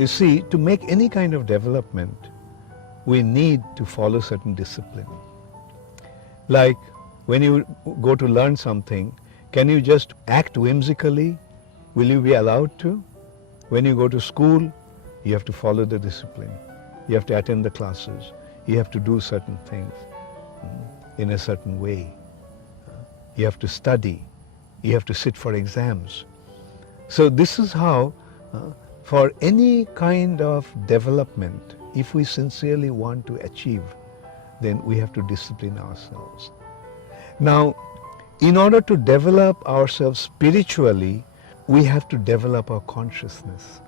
You see, to make any kind of development, we need to follow certain discipline. Like when you go to learn something, can you just act whimsically? Will you be allowed to? When you go to school, you have to follow the discipline. You have to attend the classes. You have to do certain things in a certain way. You have to study. You have to sit for exams. So this is how, for any kind of development, if we sincerely want to achieve, then we have to discipline ourselves. Now, in order to develop ourselves spiritually, we have to develop our consciousness.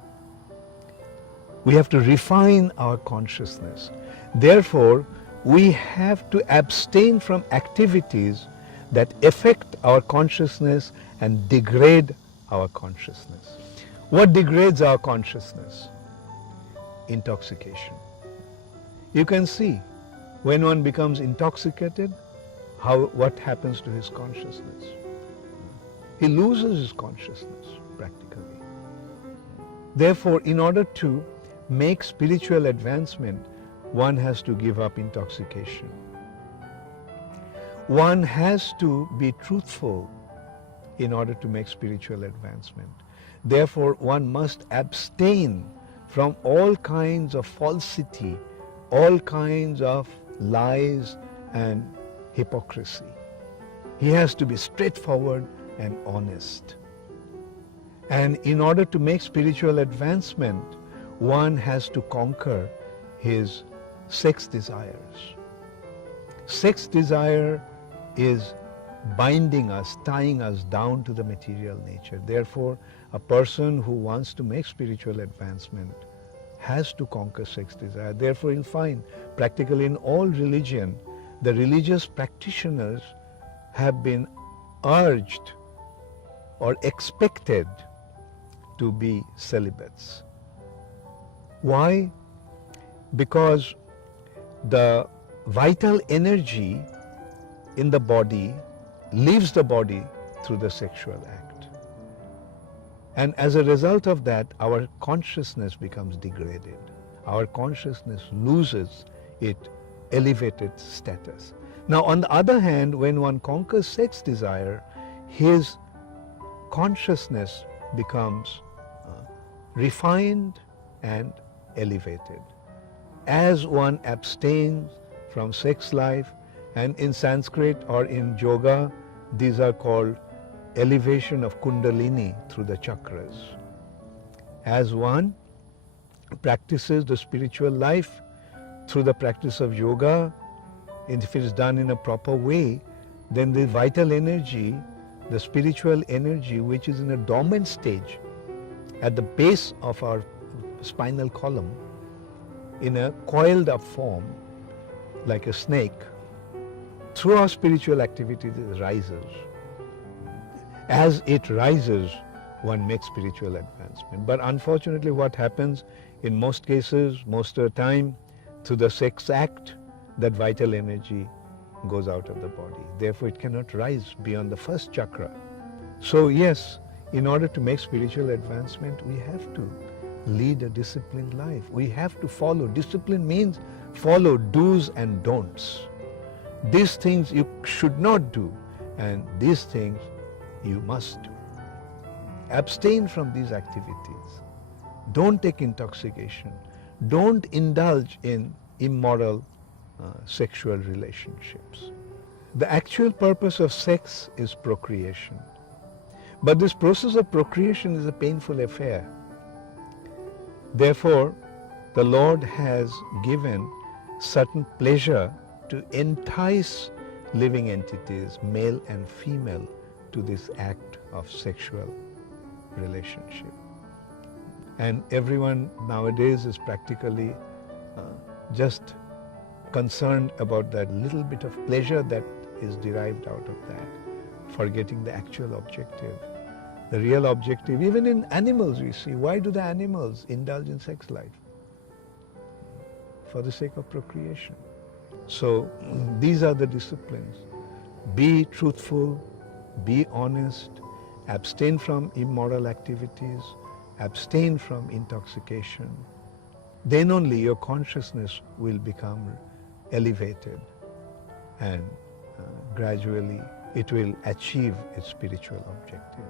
We have to refine our consciousness. Therefore, we have to abstain from activities that affect our consciousness and degrade our consciousness. What degrades our consciousness? Intoxication. You can see when one becomes intoxicated, what happens to his consciousness. He loses his consciousness practically. Therefore, in order to make spiritual advancement, one has to give up intoxication. One has to be truthful in order to make spiritual advancement. Therefore, one must abstain from all kinds of falsity, all kinds of lies and hypocrisy. He has to be straightforward and honest. And in order to make spiritual advancement, one has to conquer his sex desires. Sex desire is binding us, tying us down to the material nature. Therefore, a person who wants to make spiritual advancement has to conquer sex desire. Therefore, you'll find practically in all religion, the religious practitioners have been urged or expected to be celibates. Why? Because the vital energy in the body leaves the body through the sexual act. And as a result of that, our consciousness becomes degraded. Our consciousness loses its elevated status. Now, on the other hand, when one conquers sex desire, his consciousness becomes refined and elevated. As one abstains from sex life, and in Sanskrit or in yoga, these are called elevation of Kundalini through the chakras. As one practices the spiritual life through the practice of yoga, and if it is done in a proper way, then the vital energy, the spiritual energy which is in a dormant stage at the base of our spinal column, in a coiled up form like a snake, through our spiritual activities it rises. As it rises, one makes spiritual advancement. But unfortunately what happens in most cases, most of the time, through the sex act, that vital energy goes out of the body. Therefore it cannot rise beyond the first chakra. So yes, in order to make spiritual advancement, we have to lead a disciplined life. We have to follow. Discipline means follow do's and don'ts. These things you should not do, and these things you must do. Abstain from these activities. Don't take intoxication. Don't indulge in immoral sexual relationships. The actual purpose of sex is procreation. But this process of procreation is a painful affair. Therefore, the Lord has given certain pleasure to entice living entities, male and female, to this act of sexual relationship. And everyone nowadays is practically just concerned about that little bit of pleasure that is derived out of that, forgetting the actual objective. The real objective, even in animals we see, why do the animals indulge in sex life? For the sake of procreation. So these are the disciplines. Be truthful, be honest, abstain from immoral activities, abstain from intoxication, then only your consciousness will become elevated and gradually it will achieve its spiritual objective.